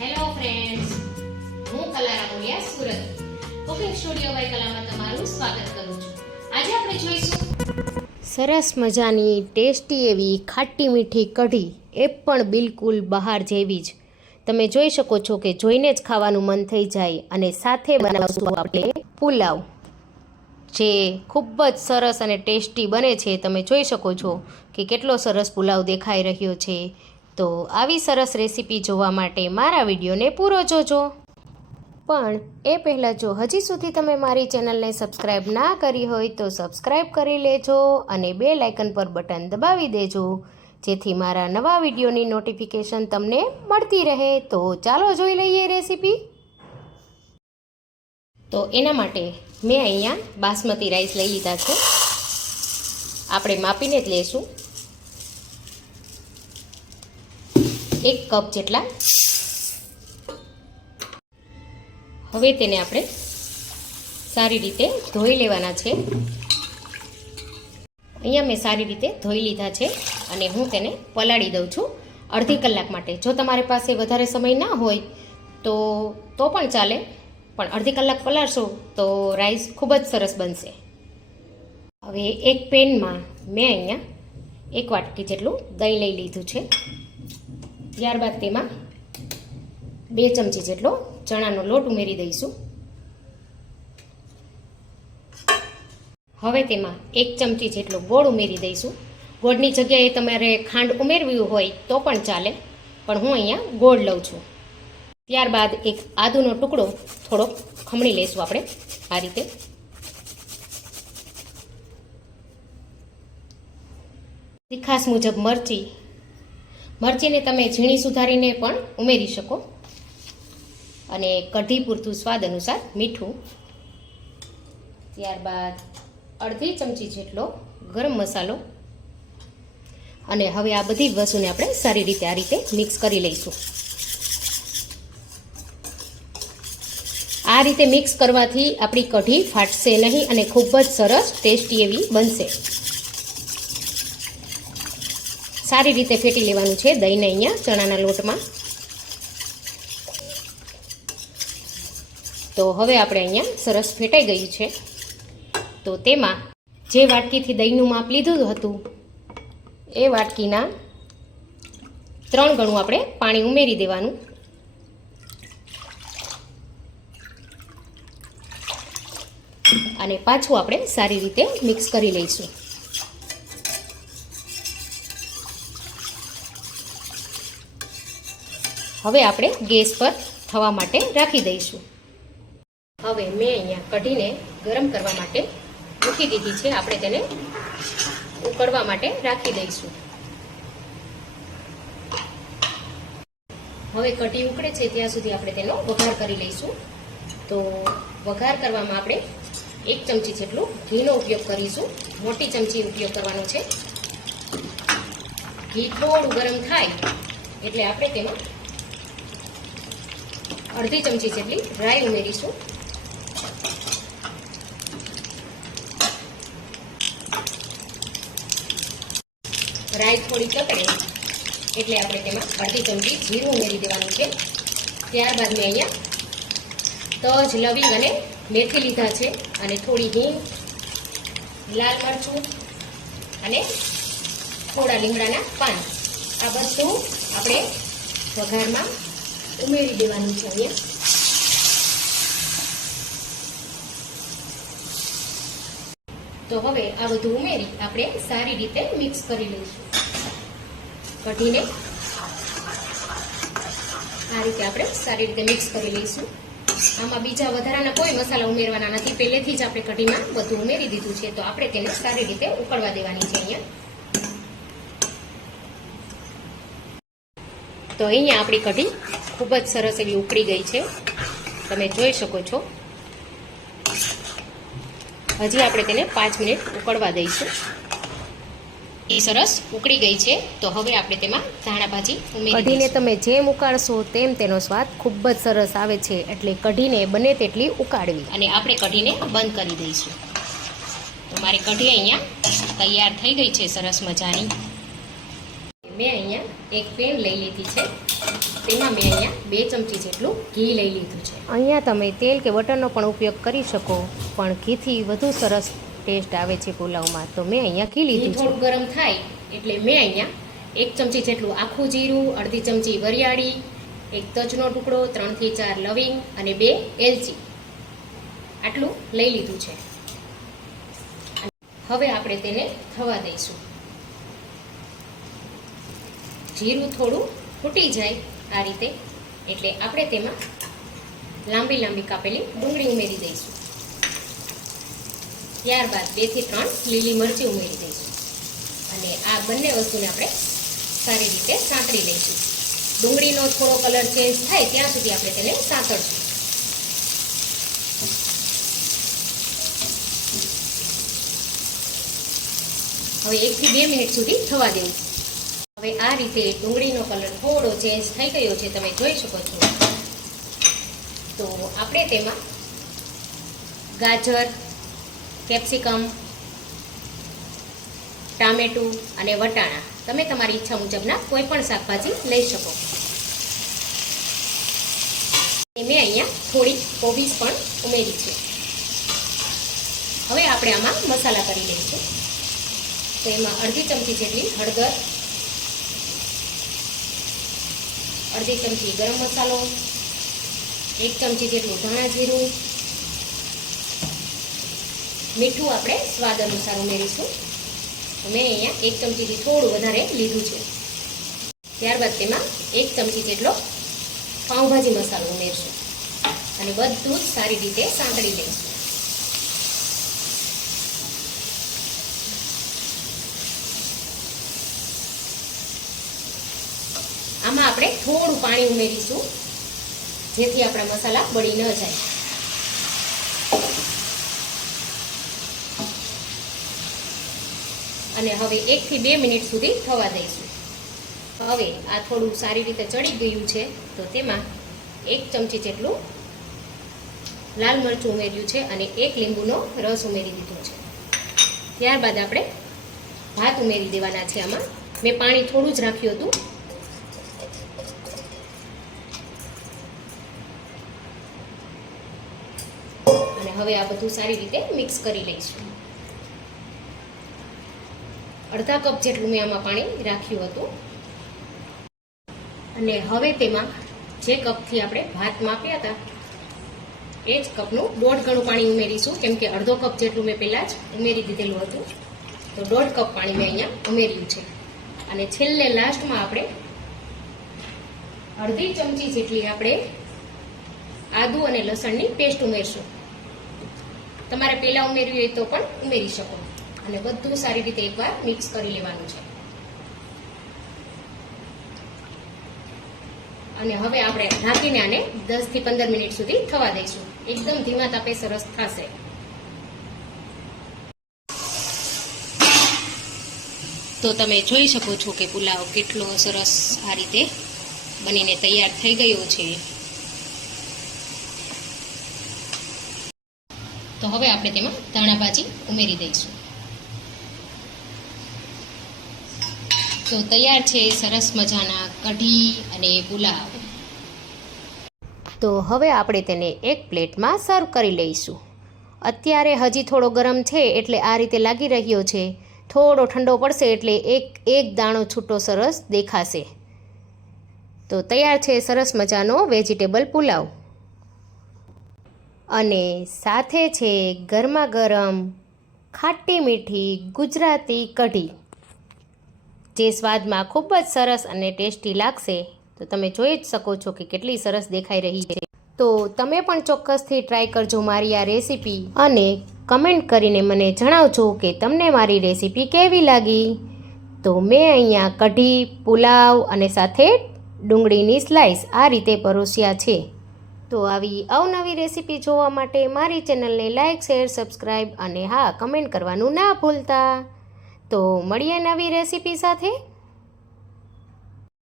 Hello friends હું Kalara Moliya Surat. Cooking studio by કલામાં તમારું સ્વાગત કરું છું. આજે આપણે જોઈશું. સરસ મજાની, ટેસ્ટી એવી ખાટી મીઠી કઢી એ પણ બિલકુલ બહાર જેવી જ. તમે જોઈ શકો છો કે જોઈને જ ખાવાનું મન થઈ જાય અને સાથે બનાવશું આપણે પુલાવ. જે ખૂબ જ સરસ અને ટેસ્ટી બને છે. તમે જોઈ શકો છો કે કેટલો સરસ પુલાવ દેખાઈ રહ્યો છે. તો આવી સરસ રેસીપી જોવા માટે મારા વિડીયોને પૂરો જોજો. પણ એ પહેલાં જો હજી સુધી તમે મારી ચેનલને સબસ્ક્રાઈબ ના કરી હોય તો સબસ્ક્રાઈબ કરી લેજો અને બે લાઇકન પર બટન દબાવી દેજો, જેથી મારા નવા વિડીયોની નોટિફિકેશન તમને મળતી રહે. તો ચાલો જોઈ લઈએ રેસીપી. તો એના માટે મેં અહીંયા બાસમતી રાઈસ લઈ લીધા છે. આપણે માપીને જ લઈશું એક કપ જેટલા. હવે તેને આપણે સારી રીતે ધોઈ લેવાના છે. અહીંયા મેં સારી રીતે ધોઈ લીધા છે અને હું તેને પલાળી દઉં છું અડધી કલાક માટે. જો તમારી પાસે વધારે સમય ના હોય તો તો પણ ચાલે, પણ અડધી કલાક પલાળશો તો રાઈસ ખૂબ જ સરસ બનશે. હવે એક પેનમાં મેં અહીંયા એક વાટકી જેટલું દહીં લઈ લીધું છે. ત્યારબાદ તેમાં બે ચમચી જેટલો ચણાનો લોટ ઉમેરી દઈશું. હવે તેમાં એક ચમચી જેટલો ગોળ ઉમેરી દઈશું. ગોળની જગ્યાએ તમારે ખાંડ ઉમેરવી હોય તો પણ ચાલે, પણ હું અહીંયા ગોળ લઉં છું. ત્યારબાદ એક આદુનો ટુકડો થોડોક ખમણી લઈશું આપણે આ રીતે. તીખાસ મુજબ મરચી મરચીને તમે ઝીણી સુધારીને પણ ઉમેરી શકો. અને કઢી પૂરતું સ્વાદ અનુસાર મીઠું. ત્યારબાદ અડધી ચમચી જેટલો ગરમ મસાલો. અને હવે આ બધી વસ્તુને આપણે સારી રીતે આ રીતે મિક્સ કરી લઈશું. આ રીતે મિક્સ કરવાથી આપણી કઢી ફાટશે નહીં અને ખૂબ જ સરસ ટેસ્ટી એવી બનશે. સારી રીતે ફેટી લેવાનું છે દહીંને અહીંયા, ચણાના લોટમાં. તો હવે આપણે અહીંયા સરસ ફેટાઈ ગયું છે. તો તેમાં જે વાટકીથી દહીંનું માપ લીધું હતું, એ વાટકીના ત્રણ ગણું આપણે પાણી ઉમેરી દેવાનું. અને પાછું આપણે સારી રીતે મિક્સ કરી લઈશું. હવે આપણે ગેસ પર થવા માટે રાખી દઈશું. હવે મેં અહીંયા કઢીને ગરમ કરવા માટે મૂકી દીધી છે. આપણે તેને ઉકળવા માટે રાખી દઈશું. હવે કઢી ઉકળે છે ત્યાં સુધી આપણે તેનો વઘાર કરી લઈશું. તો વઘાર કરવામાં આપણે એક ચમચી જેટલું ઘીનો ઉપયોગ કરીશું. મોટી ચમચી ઉપયોગ કરવાનો છે. ઘી થોડું ગરમ થાય એટલે આપણે તેમાં અડધી ચમચી જેટલી રાઈ ઉમેરીશું. રાઈ થોડી ચપડે એટલે આપણે તેમાં અડધી ચમચી જીરું ઉમેરી દેવાનું છે. ત્યારબાદ મેં અહીંયા તજ, લવિંગ અને મેથી લીધા છે. અને થોડી હિંગ, લાલ મરચું અને થોડા લીમડાના પાન. આ બધું આપણે વઘારમાં ઉમેરી દેવાનું છે અહીંયા. તો હવે આ બધું ઉમેરી આપણે સારી રીતે મિક્સ કરી લઈશું. કઢીને આ રીતે આપણે સારી રીતે મિક્સ કરી લઈશું. આમાં બીજા વધારાના કોઈ મસાલા ઉમેરવાના નથી. પહેલેથી જ આપણે કઢીમાં બધું ઉમેરી દીધું છે. તો આપણે તેને સારી રીતે ઉકળવા દેવાની છે અહીંયા. તો અહીંયા આપણી કઢી ખૂબ જ સરસ એવી ઉકળી ગઈ છે. તમે જોઈ શકો છો. હજી આપણે તેને પાંચ મિનિટ ઉકળવા દઈશું. એ સરસ ઉકળી ગઈ છે. તો હવે આપણે તેમાં ધાણા ભાજી ઉમેરી કઢીને તમે જેમ ઉકાળશો તેમ તેનો સ્વાદ ખૂબ જ સરસ આવે છે. એટલે કઢીને બને તેટલી ઉકાળવી. અને આપણે કઢીને બંધ કરી દઈશું. તો મારી કઢી અહીંયા તૈયાર થઈ ગઈ છે સરસ મજાની. મેં અહીંયા એક પેન લઈ લીધી છે. તેમાં મેં અહીંયા બે ચમચી જેટલું ઘી લઈ લીધું છે. અહીંયા તમે તેલ કે બટરનો પણ ઉપયોગ કરી શકો પણ ઘીથી વધુ સરસ ટેસ્ટ આવે છે પુલાવમાં. તો મેં અહીંયા ઘી લીધું છે. થોડું ગરમ થાય એટલે મેં અહીંયા એક ચમચી જેટલું આખું જીરું અડધી ચમચી વરિયાળી એક તજનો ટુકડો ત્રણથી ચાર લવિંગ અને બે એલચી. આટલું લઈ લીધું છે. હવે આપણે તેને થવા દઈશું. જીરું થોડું ફૂટી જાય આ રીતે. એટલે આપણે તેમાં લાંબી લાંબી કાપેલી ડુંગળી ઉમેરી દઈશું. ત્યારબાદ બેથી ત્રણ લીલી મરચી ઉમેરી દઈશું. અને આ બંને વસ્તુને આપણે સારી રીતે સાંતળી લઈશું. ડુંગળીનો થોડો કલર ચેન્જ થાય ત્યાં સુધી આપણે તેને સાંતળશું હવે એકથી બે મિનિટ સુધી થવા દેવું. હવે આ રીતે ડુંગળીનો કલર થોડો ચેન્જ થઈ ગયો છે, તમે જોઈ શકો છો. તો આપણે તેમાં ગાજર, કેપ્સિકમ, ટામેટું અને વટાણા. તમે તમારી ઈચ્છા મુજબના કોઈ પણ શાકભાજી લઈ શકો. મેં અહીંયા થોડી કોબીજ પણ ઉમેરી છે. હવે આપણે આમાં મસાલા કરી લઈશું. તો એમાં અડધી ચમચી જેટલી હળદર અડધી ચમચી ગરમ મસાલો, એક ચમચી જેટલું ધાણા જીરું. મીઠું આપણે સ્વાદ અનુસાર ઉમેરીશું. મેં અહીંયા એક ચમચીથી થોડું વધારે લીધું છે. ત્યારબાદ તેમાં એક ચમચી જેટલો પાઉંભાજી મસાલો ઉમેરશું. અને બધું જ સારી રીતે સાંકળી લઈશું. આમાં આપણે થોડું પાણી ઉમેરીશું, જેથી આપણા મસાલા બળી ન જાય. અને હવે એકથી બે મિનિટ સુધી થવા દઈશું. હવે આ થોડું સારી રીતે ચડી ગયું છે, તો તેમાં એક ચમચી જેટલું લાલ મરચું ઉમેર્યું છે અને એક લીંબુનો રસ ઉમેરી દીધો છે. ત્યારબાદ આપણે ભાત ઉમેરી દેવાના છે આમાં. મેં પાણી થોડું જ રાખ્યું હતું. હવે આ બધું સારી રીતે મિક્સ કરી લઈશું. અડધા કપ જેટલું મેં આમાં પાણી રાખ્યું હતું. અને હવે તેમાં જે કપથી આપણે ભાત માપ્યા હતા, એ જ કપનું દોઢ ગણું પાણી ઉમેરીશું. કેમ કે અડધો કપ જેટલું મેં પહેલાં જ ઉમેરી દીધેલું હતું. તો દોઢ કપ પાણી મેં અહીંયા ઉમેર્યું છે. અને છેલ્લે લાસ્ટમાં આપણે અડધી ચમચી જેટલી આપણે આદુ અને લસણની પેસ્ટ ઉમેરશું. તમારે પહેલાં ઉમેરવી હોય તો પણ ઉમેરી શકો. અને બધું સારી રીતે એકવાર મિક્સ કરી લેવાનું છે. અને હવે આપણે ઢાંકીને આને દસથી પંદર મિનિટ સુધી થવા દઈશું. એકદમ ધીમા તાપે સરસ થશે. તો તમે જોઈ શકો છો કે પુલાવ કેટલો સરસ આ રીતે બનીને તૈયાર થઈ ગયો છે. તો હવે આપણે તેમાં ધાણા ભાજી ઉમેરી દઈશું. તો તૈયાર છે સરસ મજાના કઢી અને પુલાવ. તો હવે આપણે તેને એક પ્લેટમાં સર્વ કરી લઈશું. અત્યારે હજી થોડો ગરમ છે એટલે આ રીતે લાગી રહ્યો છે. થોડો ઠંડો પડશે એટલે એક એક દાણો છૂટો સરસ દેખાશે. તો તૈયાર છે સરસ મજાનો વેજીટેબલ પુલાવ. અને સાથે છે ગરમા ગરમ ખાટી મીઠી ગુજરાતી કઢી. જે સ્વાદમાં ખૂબ જ સરસ અને ટેસ્ટી લાગશે, તો તમે જોઈ જ શકો છો કે કેટલી સરસ દેખાઈ રહી છે. તો તમે પણ ચોક્કસથી ટ્રાય કરજો મારી આ રેસીપી અને કમેન્ટ કરીને મને જણાવજો કે તમને મારી રેસીપી કેવી લાગી. તો મેં અહીંયા કઢી, પુલાવ અને સાથે ડુંગળીની સ્લાઈસ આ રીતે પરોસ્યા છે. તો આવી અવનવી રેસીપી જોવા માટે મારી ચેનલને લાઇક શેર સબસ્ક્રાઈબ અને હા, કમેન્ટ કરવાનું ના ભૂલતા. તો મળીએ નવી રેસીપી સાથે.